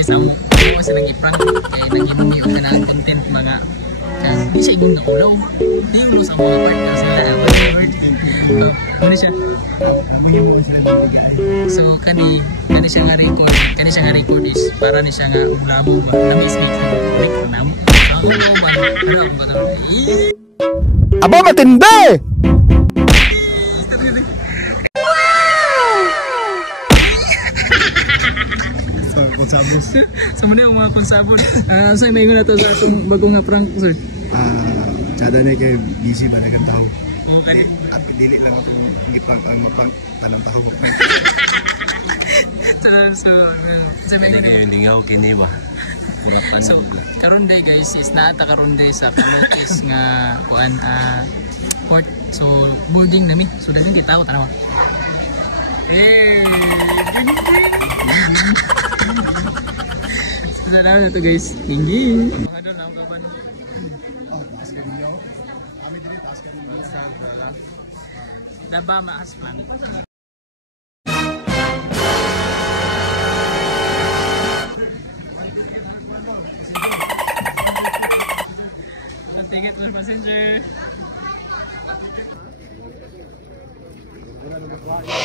guys, amo ko sa nag-prank kay nag-inumiyo ka na content mga di siya inyong naulaw. Di ulo sa mga partner sila. Ano siya? So kani siya nga record. Kani siya nga record is para ni siya nga ulabo ba. Na-mismake na break na mo. Ako man. Ano ako ba ito? Aba matindi! Konsabos. Sa muna yung mga konsabos. So may na to sa atong bago nga prank sir. Tsada na kay busy ba na tao. Oo kani. At dili lang ako giprank ang maprank tanang tao. So may Hindi nga ako kini ba? So karon day guys is naata karon day sa Camotes nga kuan port. So boarding nami. So daghang tao tanaw. Hey! Sudah na ito guys. Tinggi. Mga doon ang kaban. Oh, taas ka ninyo. Kami din taas ka ninyo. Daba maas plan. Ticket for passenger.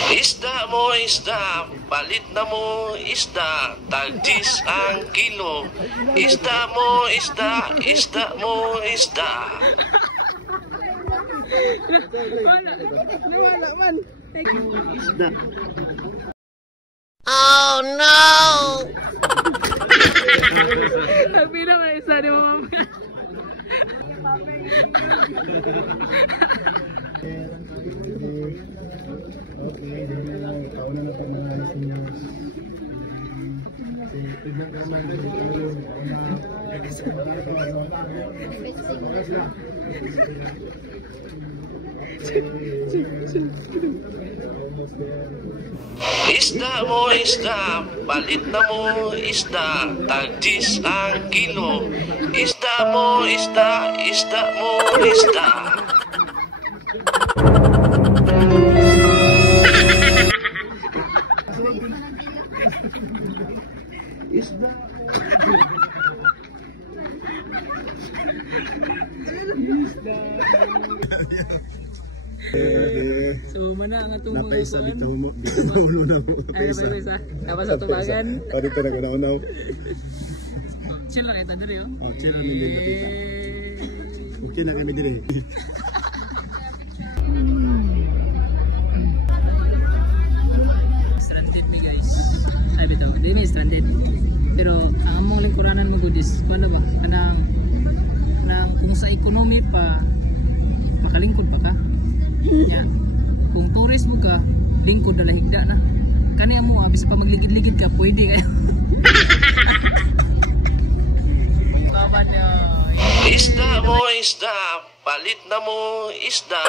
Isda mo isda, palit na mo isda, tagdis ang kilo. Isda mo isda, isda mo isda. Isda. Oh no! Sabi naman isa ni mama. Isda mo isda, palit na mo isda, tagdis ang kilo. Isda mo isda, isda mo isda. Isda. So mana ang atong mga Napaisa kuan? dito mo. Dito ulo na mo. Ay, isa. Tapos sa tubagan. Dito na una-unaw. Chill lang ito diri oh. Oh, chira ni din nakita. Okay na kami dire. Stranded mi guys. Ay bitaw, di mi stranded. Pero ang among lingkuranan mo goodies, kuno ba? Kanang kung sa economy pa makalingkod pa ka. Nya. Kung tourist mo ka, lingkod na lahigda na. Kani amo abis pa magligid-ligid ka, pwede kayo. Isda mo isda, palit na mo isda.